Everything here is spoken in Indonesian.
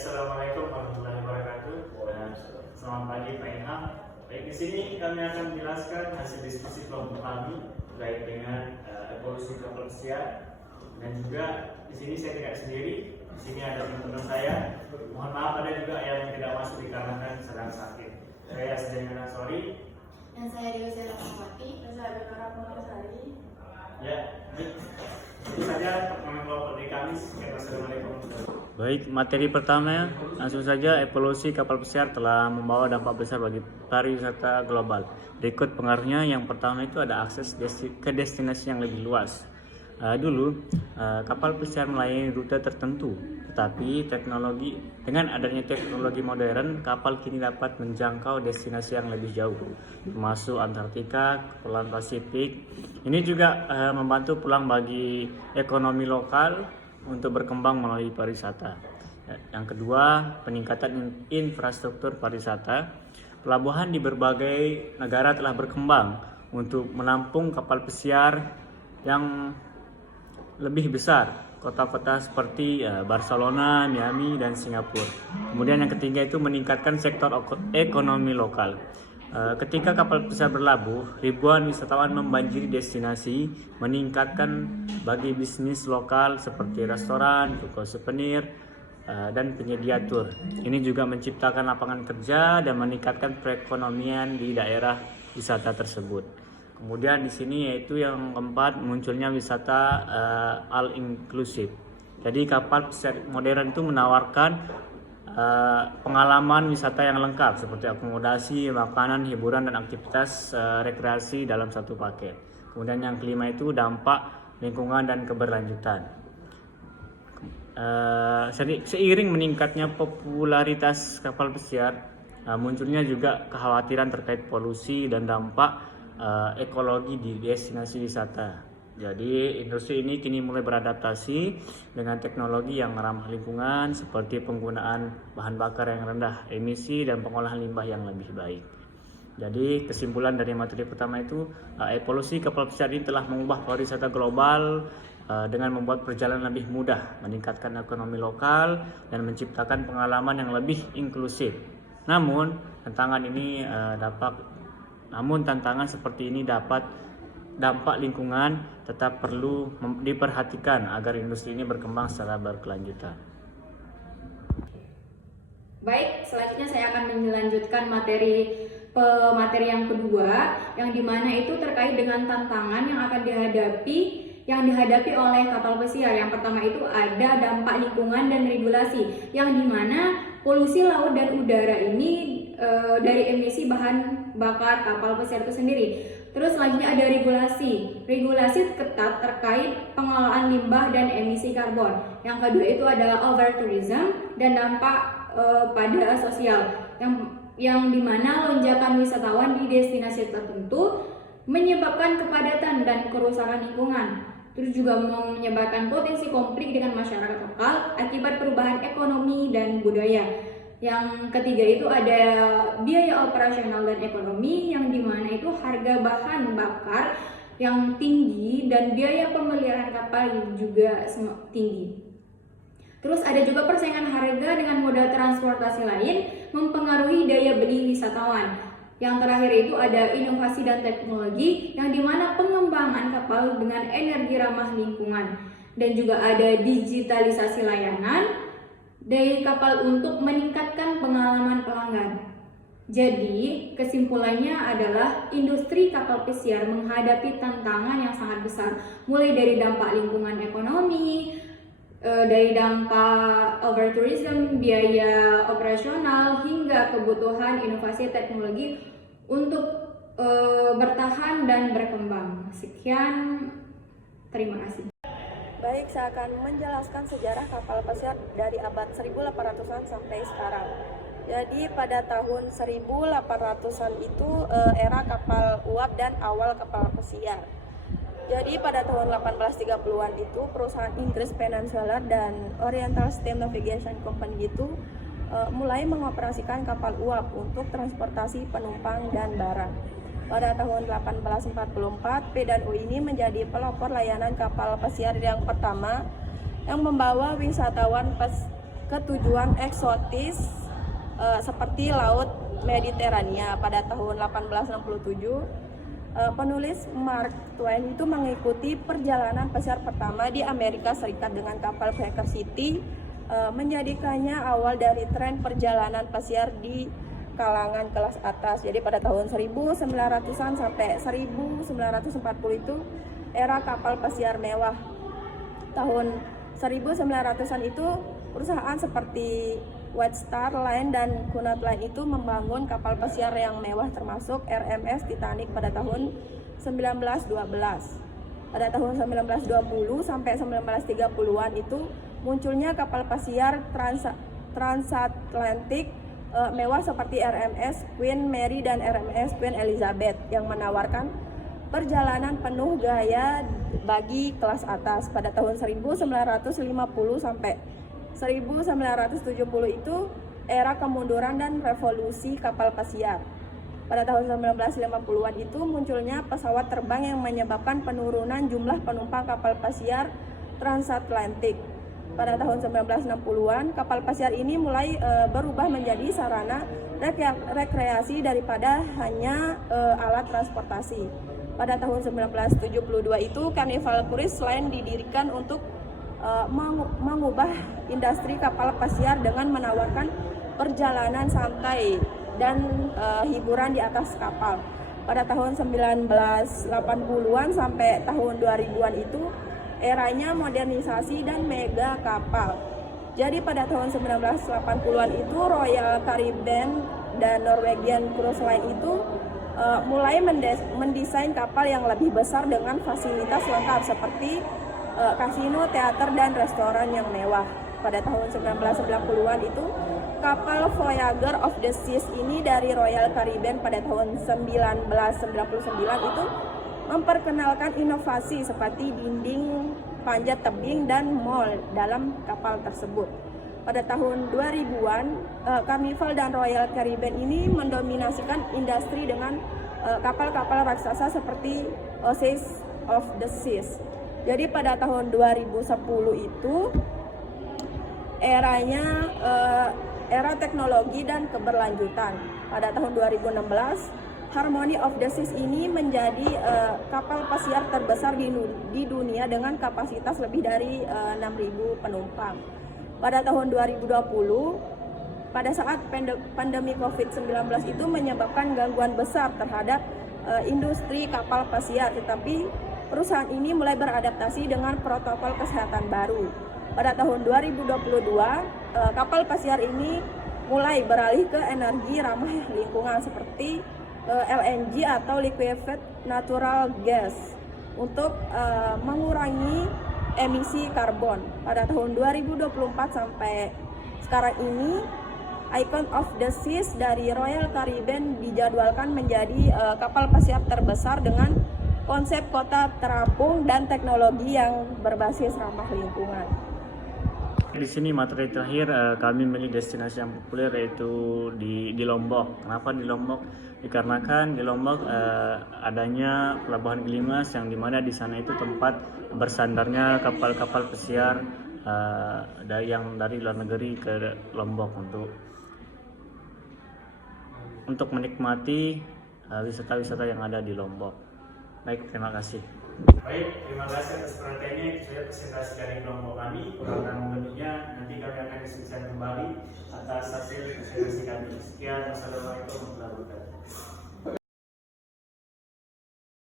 Assalamualaikum warahmatullahi wabarakatuh. Selamat pagi Pak Ilham. Baik, di sini kami akan menjelaskan hasil diskusi kelompok kami terkait dengan evolusi kapal pesiar, dan juga di sini saya tidak sendiri. Di sini ada teman-teman saya. Mohon maaf ada juga yang tidak masuk dikarenakan sedang sakit. Saya Sejana Sorry. Dan saya Dewi Sela Rahmawati. Dan saya Bekara Putusari. Ya, itu saja pertemuan kelompok dari kami. Assalamualaikum. Baik, materi pertama langsung saja, evolusi kapal pesiar telah membawa dampak besar bagi pariwisata global. Berikut pengaruhnya. Yang pertama itu ada akses ke destinasi yang lebih luas. Dulu kapal pesiar melayani rute tertentu, tetapi dengan adanya teknologi modern, kapal kini dapat menjangkau destinasi yang lebih jauh, termasuk Antartika, Kepulauan Pasifik. Ini juga membantu peluang bagi ekonomi lokal untuk berkembang melalui pariwisata. Yang kedua, peningkatan infrastruktur pariwisata. Pelabuhan di berbagai negara telah berkembang untuk menampung kapal pesiar yang lebih besar, kota-kota seperti Barcelona, Miami, dan Singapura. Kemudian yang ketiga itu meningkatkan sektor ekonomi lokal. Ketika kapal pesiar berlabuh, ribuan wisatawan membanjiri destinasi, meningkatkan bagi bisnis lokal seperti restoran, toko souvenir, dan penyedia tur. Ini juga menciptakan lapangan kerja dan meningkatkan perekonomian di daerah wisata tersebut. Kemudian di sini yaitu yang keempat, munculnya wisata all inclusive. Jadi kapal pesiar modern itu menawarkan pengalaman wisata yang lengkap seperti akomodasi, makanan, hiburan, dan aktivitas rekreasi dalam satu paket. Kemudian yang kelima itu dampak lingkungan dan keberlanjutan. Seiring meningkatnya popularitas kapal pesiar, munculnya juga kekhawatiran terkait polusi dan dampak ekologi di destinasi wisata. Jadi industri ini kini mulai beradaptasi dengan teknologi yang ramah lingkungan seperti penggunaan bahan bakar yang rendah emisi dan pengolahan limbah yang lebih baik. Jadi kesimpulan dari materi pertama itu, evolusi kapal pesiar ini telah mengubah pariwisata global dengan membuat perjalanan lebih mudah, meningkatkan ekonomi lokal, dan menciptakan pengalaman yang lebih inklusif. Namun tantangan seperti ini dampak lingkungan tetap perlu diperhatikan agar industri ini berkembang secara berkelanjutan. Baik, selanjutnya saya akan melanjutkan materi yang kedua, yang dimana itu terkait dengan tantangan yang dihadapi oleh kapal pesiar. Yang pertama itu ada dampak lingkungan dan regulasi, yang dimana polusi laut dan udara ini dari emisi bahan bakar kapal pesiar itu sendiri. Terus selanjutnya ada regulasi ketat terkait pengelolaan limbah dan emisi karbon. Yang kedua itu adalah overtourism dan dampak pada sosial, yang dimana lonjakan wisatawan di destinasi tertentu menyebabkan kepadatan dan kerusakan lingkungan. Terus juga menyebabkan potensi konflik dengan masyarakat lokal akibat perubahan ekonomi dan budaya. Yang ketiga itu ada biaya operasional dan ekonomi, yang dimana itu harga bahan bakar yang tinggi dan biaya pemeliharaan kapal juga tinggi. Terus ada juga persaingan harga dengan moda transportasi lain mempengaruhi daya beli wisatawan. Yang terakhir itu ada inovasi dan teknologi, yang dimana pengembangan kapal dengan energi ramah lingkungan, dan juga ada digitalisasi layanan dari kapal untuk meningkatkan pengalaman pelanggan. Jadi kesimpulannya adalah industri kapal pesiar menghadapi tantangan yang sangat besar, mulai dari dampak lingkungan ekonomi, dari dampak overtourism, biaya operasional, hingga kebutuhan inovasi teknologi untuk bertahan dan berkembang. Sekian, terima kasih. Baik, saya akan menjelaskan sejarah kapal pesiar dari abad 1800-an sampai sekarang. Jadi pada tahun 1800-an itu era kapal uap dan awal kapal pesiar. Jadi pada tahun 1830-an itu perusahaan Inggris Peninsular dan Oriental Steam Navigation Company itu mulai mengoperasikan kapal uap untuk transportasi penumpang dan barang. Pada tahun 1844, P&O ini menjadi pelopor layanan kapal pesiar yang pertama yang membawa wisatawan ke tujuan eksotis seperti Laut Mediterania. Pada tahun 1867, penulis Mark Twain itu mengikuti perjalanan pesiar pertama di Amerika Serikat dengan kapal Quaker City, menjadikannya awal dari tren perjalanan pesiar di kalangan kelas atas. Jadi pada tahun 1900-an sampai 1940 itu era kapal pesiar mewah. Tahun 1900-an itu perusahaan seperti White Star Line dan Cunard Line itu membangun kapal pesiar yang mewah, termasuk RMS Titanic pada tahun 1912. Pada tahun 1920 sampai 1930-an itu munculnya kapal pesiar transatlantik mewah seperti RMS Queen Mary dan RMS Queen Elizabeth yang menawarkan perjalanan penuh gaya bagi kelas atas. Pada tahun 1950 sampai 1970 itu era kemunduran dan revolusi kapal pesiar. Pada tahun 1950-an itu munculnya pesawat terbang yang menyebabkan penurunan jumlah penumpang kapal pesiar transatlantik. Pada tahun 1960-an, kapal pesiar ini mulai berubah menjadi sarana rekreasi daripada hanya alat transportasi. Pada tahun 1972 itu Carnival Cruise Line didirikan untuk mengubah industri kapal pesiar dengan menawarkan perjalanan santai dan hiburan di atas kapal. Pada tahun 1980-an sampai tahun 2000-an itu eranya modernisasi dan mega kapal. Jadi pada tahun 1980-an itu Royal Caribbean dan Norwegian Cruise Line itu mulai mendesain kapal yang lebih besar dengan fasilitas lengkap seperti kasino, teater, dan restoran yang mewah. Pada tahun 1990-an itu kapal Voyager of the Seas ini dari Royal Caribbean pada tahun 1999 itu memperkenalkan inovasi seperti dinding panjat tebing dan mall dalam kapal tersebut. Pada tahun 2000-an, Carnival dan Royal Caribbean ini mendominasikan industri dengan kapal-kapal raksasa seperti Oasis of the Seas. Jadi pada tahun 2010 itu eranya era teknologi dan keberlanjutan. Pada tahun 2016 Harmony of the Seas ini menjadi kapal pesiar terbesar di dunia dengan kapasitas lebih dari 6.000 penumpang. Pada tahun 2020, pada saat pandemi COVID-19 itu menyebabkan gangguan besar terhadap industri kapal pesiar, tetapi perusahaan ini mulai beradaptasi dengan protokol kesehatan baru. Pada tahun 2022, kapal pesiar ini mulai beralih ke energi ramah lingkungan seperti LNG atau liquefied natural gas untuk mengurangi emisi karbon. Pada tahun 2024 sampai sekarang ini, Icon of the Seas dari Royal Caribbean dijadwalkan menjadi kapal pesiar terbesar dengan konsep kota terapung dan teknologi yang berbasis ramah lingkungan. Di sini materi terakhir kami memilih destinasi yang populer yaitu di Lombok. Kenapa di Lombok? Dikarenakan di Lombok adanya pelabuhan Gelimas yang dimana di sana itu tempat bersandarnya kapal-kapal pesiar yang dari luar negeri ke Lombok untuk menikmati wisata-wisata yang ada di Lombok. Baik, terima kasih. Baik, terima kasih atas perhatiannya. Itu saja presentasi dari kelompok kami. Kurang dan lebihnya nanti kami akan diskusikan kembali atas hasil presentasi kami. Sekian, wassalamualaikum warahmatullahi wabarakatuh.